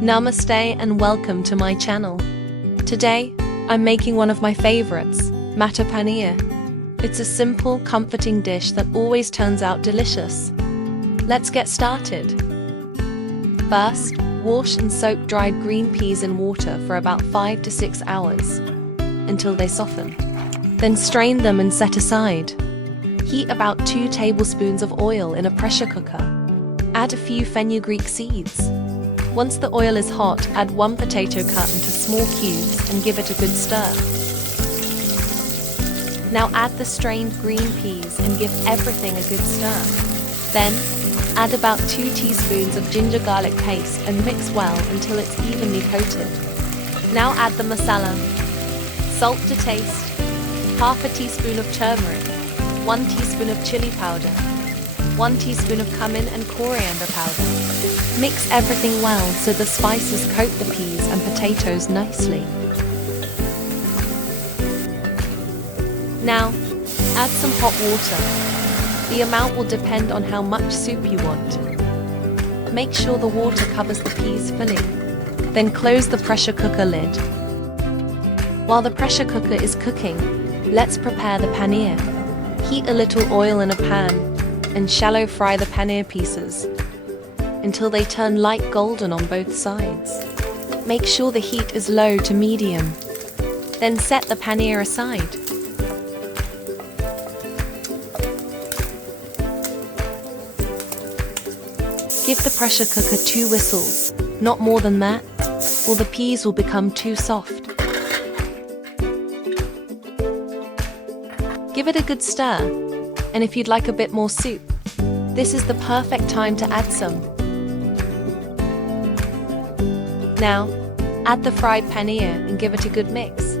Namaste and welcome to my channel. Today, I'm making one of my favorites, Matar Paneer. It's a simple, comforting dish that always turns out delicious. Let's get started. First, wash and soak dried green peas in water for about 5 to 6 hours, until they soften. Then strain them and set aside. Heat about 2 tablespoons of oil in a pressure cooker. Add a few fenugreek seeds. Once the oil is hot, add 1 potato cut into small cubes and give it a good stir. Now add the strained green peas and give everything a good stir. Then, add about 2 teaspoons of ginger garlic paste and mix well until it's evenly coated. Now add the masala. Salt to taste, half a teaspoon of turmeric, 1 teaspoon of chili powder, 1 teaspoon of cumin and coriander powder. Mix everything well so the spices coat the peas and potatoes nicely. Now, add some hot water. The amount will depend on how much soup you want. Make sure the water covers the peas fully. Then close the pressure cooker lid. While the pressure cooker is cooking, let's prepare the paneer. Heat a little oil in a pan and shallow fry the paneer pieces until they turn light golden on both sides. Make sure the heat is low to medium. Then set the paneer aside. Give the pressure cooker 2 whistles, not more than that, or the peas will become too soft. Give it a good stir, and if you'd like a bit more soup, this is the perfect time to add some. Now, add the fried paneer and give it a good mix.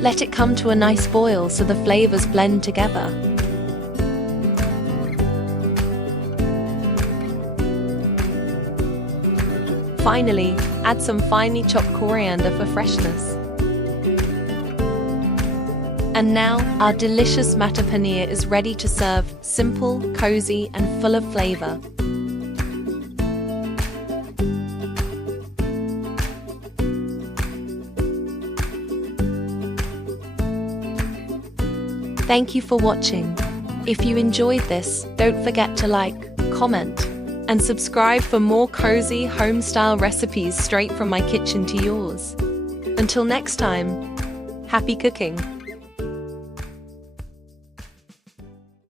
Let it come to a nice boil so the flavors blend together. Finally, add some finely chopped coriander for freshness. And now, our delicious Matar Paneer is ready to serve, simple, cozy, and full of flavor. Thank you for watching. If you enjoyed this, don't forget to like, comment, and subscribe for more cozy, home-style recipes straight from my kitchen to yours. Until next time, happy cooking!